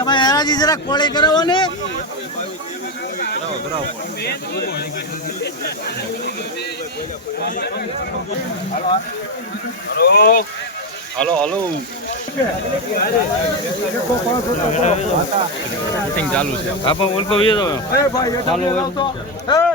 ભાઈ હરાજી જરાક કોળી કરાવો ને. Hello hello hello. શૂટિંગ ચાલુ છે. આપો ઉલ્કો વિજય તમે ચાલુ હા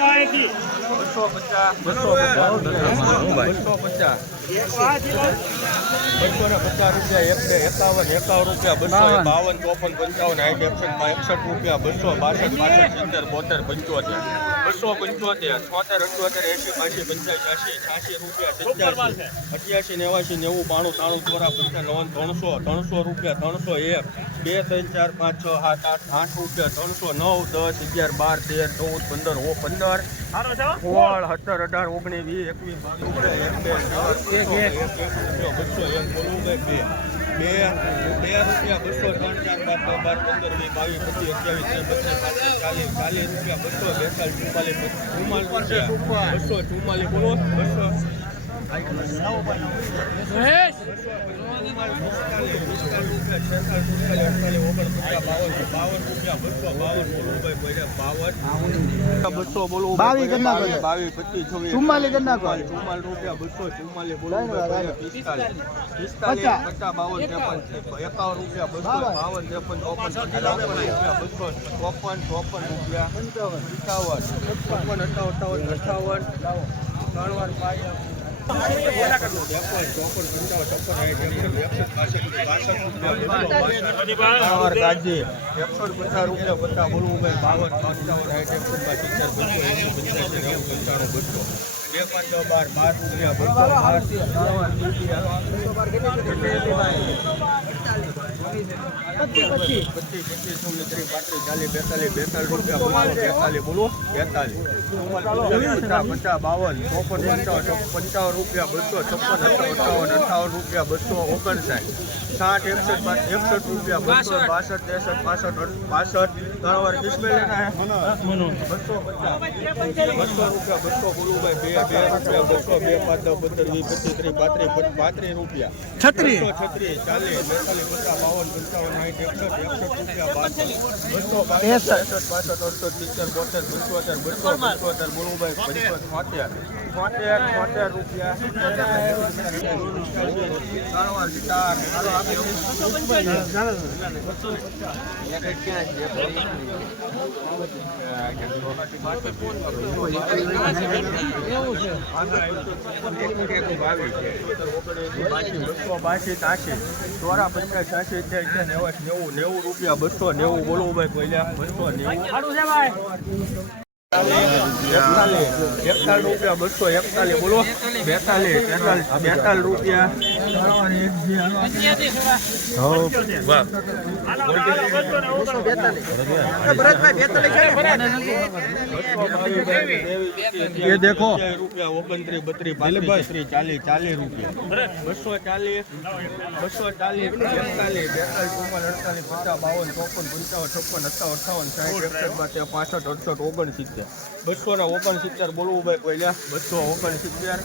વાંયથી બસો પચાસ. રૂપિયા. એકસો એકાવન એકાવન રૂપિયા બસો બાવન ચોપન પંચાવન સાઠ એકસઠ એકસઠ રૂપિયા, બસો બાસઠ બાસઠ, સિત્તેર, બોતેર, પંચોતેર. બસો પંચોતેર છોતેર અઠ્યોતેર એસી બાસી પંચ્યાસી છ્યાસી રૂપિયા સિત્યાસી અઠ્યાસી નેવાસી નેવું બાણું ત્રાણું ચોરા પંચાવન ત્રણસો ત્રણસો રૂપિયા ત્રણસો એક બે ત્રણ ચાર પાંચ છ સાત આઠ આઠ રૂપિયા ત્રણસો નવ દસ અગિયાર બાર તેર ચૌદ પંદર ઓ પંદર સોળ સત્તર અઢાર ઓગણીસ વીસ એકવીસ બાવીસ એક બે બસો એક બોલવું બે બે બે રૂપિયા બસો ત્રણ ચાર પાંચ છ બાર પંદર વીસ બાવીસ પચીસ અઠ્યાવીસ ત્રીસ બત્રીસ પાંત્રીસ ચાલીસ ચાલીસ રૂપિયા બસો બેતાલીસ ચુમ્માલીસ ચુમ્માલીસ રૂપિયા. બસો ચુમ્માલીસ બોલો બસો. બસો બોલો બાવીસ કરી. નાખો. બાવીસ પચીસ છવ્વીસ. ચુમ્માલીસ કરી. નાખો. ચુમ્માલીસ રૂપિયા બસો ચુમ્માલીસ બોલો પિસ્તાલીસ પિસ્તાલીસ પચાસ. બાવન ત્રેપન એકાવન રૂપિયા બસો બાવન. ત્રેપન ચોપન પંચાવન રૂપિયા બસો ચોપન ચોપન રૂપિયા પંચાવન. અઠાવન અઠાવન ત્રણ વાર પાય ગાજી એકસો પચાસ રૂપિયા પચાસ બોલવું ભાઈ બાવન પંચાવન સાઠ એકસો સિત્તેર બસો એસી પંચ્યાસી નેવું પંચાણું બસો બે પાંચ બાર બાર રૂપિયા બસો બાર ત્રીસ પાંત્રીસ ચાલીસ બેતાલીસ બેતાલીસ રૂપિયા બસો બેતાલીસ બોલો પંચાવન રૂપિયા બસો છપ્પન અઠાવન અઠાવન રૂપિયા બસો ઓગણસાઠ. સાઠ એકસઠ એકસઠ રૂપિયા બસો બાસઠ ત્રેસઠ પાસઠ પાસઠ. ત્રણ વાર બસો બસો રૂપિયા બસો બે બે રૂપિયા બસો બે પાંચ પંદર વીસ પચીસ ત્રીસ પાંત્રીસ પાંત્રીસ રૂપિયા. છત્રીસ. છત્રીસ ચાલીસ બેતાલીસ પચાસ બાવન પંચાવન સાઠ એકસઠ એકસઠ રૂપિયા બસો. બાસઠ પાસઠ અડસઠ સિત્તેર બોતેર પંચોતેર બસો પંચોતેર બોલુભાઈ પંચોતેર છોતેર. છોતેર રૂપિયા. ચોરા પચાસ અઠ્યાસી નેવું નેવું રૂપિયા બસો નેવું બોલવું ભાઈ. પહેલા બસો નેવું એકતાલીસ રૂપિયા બસો એકતાલીસ બોલો. બેતાલીસ બેતાલીસ રૂપિયા. ये देखो રૂપિયા ઓગણત્રીસ બત્રીસ પાંત્રીસ ત્રીસ ચાલીસ ચાલીસ રૂપિયા બસો ચાલીસ બસો ચાલીસ એકતાલીસ બેતાલીસ ચુમ્માલીસ અડતાલીસ પચાસ બાવન ચોપન પંચાવન છપ્પન અઠાવન અઠાવન સાઠ એકસઠ બાતેર પાસઠ અડસઠ ઓગણસિત્તેર બસો ને ઓગણસિત્તેર બોલવું ભાઈ પહેલા બસો ઓગણસિત્તેર